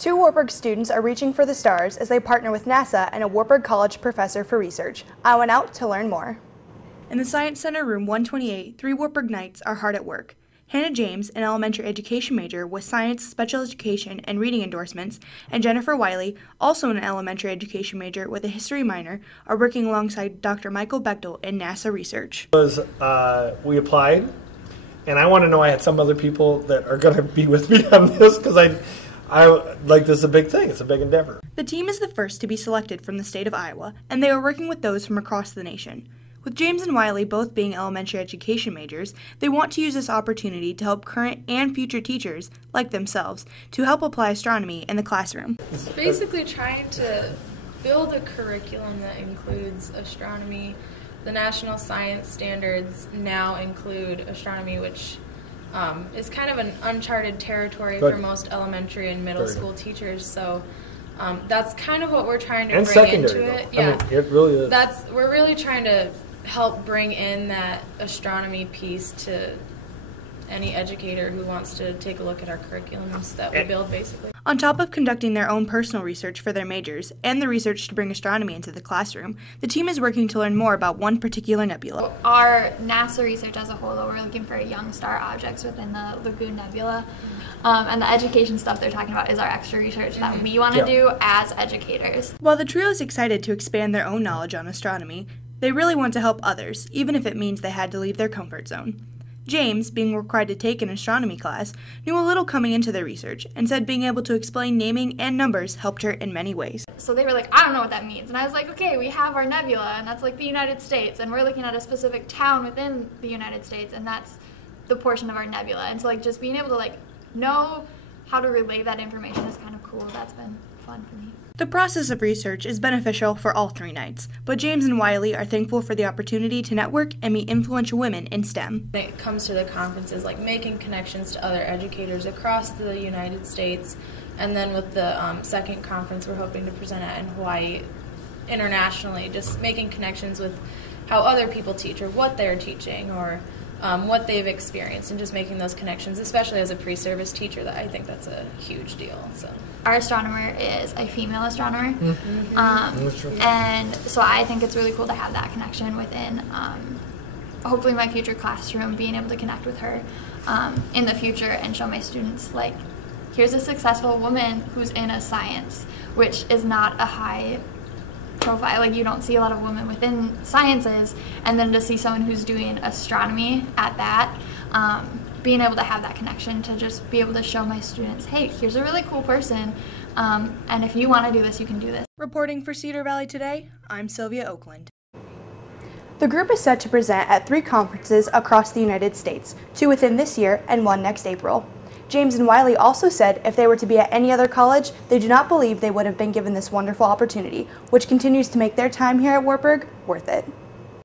Two Wartburg students are reaching for the stars as they partner with NASA and a Wartburg College professor for research. I went out to learn more. In the Science Center Room 128, three Wartburg Knights are hard at work. Hannah James, an elementary education major with science, special education, and reading endorsements, and Jennifer Wiley, also an elementary education major with a history minor, are working alongside Dr. Michael Bechtel in NASA research. We applied, and I want to know I had some other people that are going to be with me on this because I like this is a big thing. It's a big endeavor. The team is the first to be selected from the state of Iowa, and they are working with those from across the nation. With James and Wiley both being elementary education majors, they want to use this opportunity to help current and future teachers, like themselves, to help apply astronomy in the classroom. Basically trying to build a curriculum that includes astronomy. The national science standards now include astronomy, which is kind of an uncharted territory for most elementary and middle school teachers. So that's kind of what we're trying to bring into it. Yeah, I mean, it really is. We're really trying to help bring in that astronomy piece to any educator who wants to take a look at our curriculums that we build, basically. On top of conducting their own personal research for their majors and the research to bring astronomy into the classroom, the team is working to learn more about one particular nebula. Our NASA research as a whole, though, we're looking for young star objects within the Lagoon Nebula. And the education stuff they're talking about is our extra research that we want to do as educators. While the trio is excited to expand their own knowledge on astronomy, they really want to help others, even if it means they had to leave their comfort zone. James, being required to take an astronomy class, knew a little coming into their research and said being able to explain naming and numbers helped her in many ways. So they were like, I don't know what that means. And I was like, okay, we have our nebula, and that's like the United States, and we're looking at a specific town within the United States, and that's the portion of our nebula. And so like just being able to like know how to relay that information is kind of cool. That's been fun for me. The process of research is beneficial for all three Knights, but James and Wiley are thankful for the opportunity to network and meet influential women in STEM. When it comes to the conferences, like making connections to other educators across the United States, and then with the second conference we're hoping to present at in Hawaii internationally, just making connections with how other people teach or what they're teaching or what they've experienced, and just making those connections, especially as a pre-service teacher. That I think that's a huge deal. So our astronomer is a female astronomer, and so I think it's really cool to have that connection within hopefully my future classroom, being able to connect with her in the future and show my students, like, here's a successful woman who's in a science, which is not a high profile. Like, you don't see a lot of women within sciences, and then to see someone who's doing astronomy at that, being able to have that connection to just be able to show my students, hey, here's a really cool person, and if you want to do this, you can do this. Reporting for Cedar Valley Today, I'm Silvia Oakland. The group is set to present at 3 conferences across the United States, 2 within this year and 1 next April. James and Wiley also said if they were to be at any other college, they do not believe they would have been given this wonderful opportunity, which continues to make their time here at Wartburg worth it.